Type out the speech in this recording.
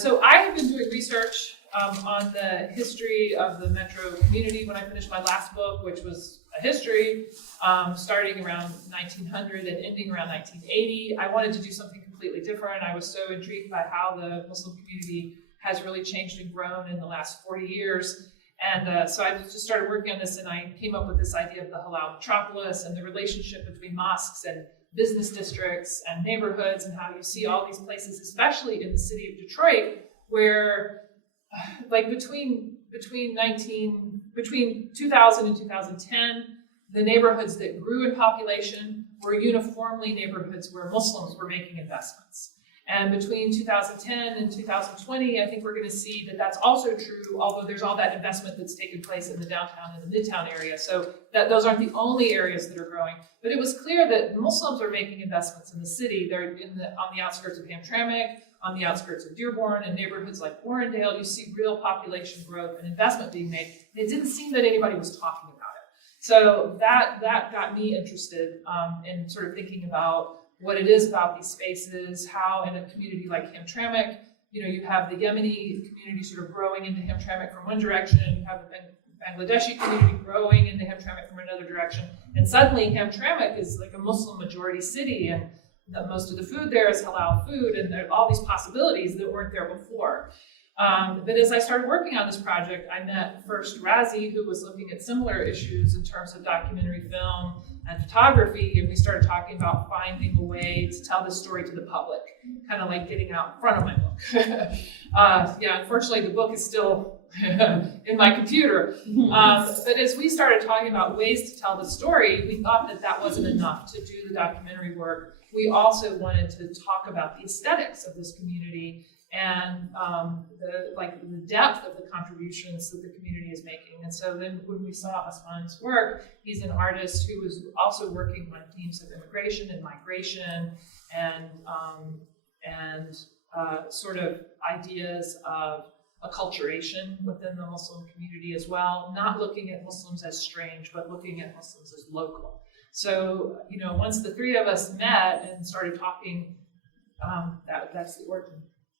So I have been doing research on the history of the metro community when I finished my last book, which was a history starting around 1900 and ending around 1980. I wanted to do something completely different. I was so intrigued by how the Muslim community has really changed and grown in the last 40 years. And so I just started working on this, and I came up with this idea of the Halal Metropolis and the relationship between mosques and business districts and neighborhoods, and how you see all these places, especially in the city of Detroit, where like between 2000 and 2010, the neighborhoods that grew in population were uniformly neighborhoods where Muslims were making investments. And between 2010 and 2020, I think we're going to see that that's also true, although there's all that investment that's taken place in the downtown and the midtown area. So that those aren't the only areas that are growing. But it was clear that Muslims are making investments in the city. They're on the outskirts of Hamtramck, on the outskirts of Dearborn, and neighborhoods like Warrendale. You see real population growth and investment being made. And it didn't seem that anybody was talking about it. So that got me interested in sort of thinking about what it is about these spaces, how in a community like Hamtramck, you have the Yemeni community sort of growing into Hamtramck from one direction, you have the Bangladeshi community growing into Hamtramck from another direction, and suddenly Hamtramck is like a Muslim majority city, and most of the food there is halal food, and there are all these possibilities that weren't there before. But as I started working on this project, I met first Razi, who was looking at similar issues in terms of documentary film and photography, and we started talking about finding a way to tell this story to the public, kind of like getting out in front of my book. Unfortunately, the book is still in my computer. But as we started talking about ways to tell the story, we thought that wasn't enough to do the documentary work. We also wanted to talk about the aesthetics of this community and the depth of the contributions that the community is making. And so then when we saw Hassan's work, he's an artist who was also working on themes of immigration and migration and sort of ideas of acculturation within the Muslim community as well, not looking at Muslims as strange, but looking at Muslims as local. So, once the three of us met and started talking, that's the origin.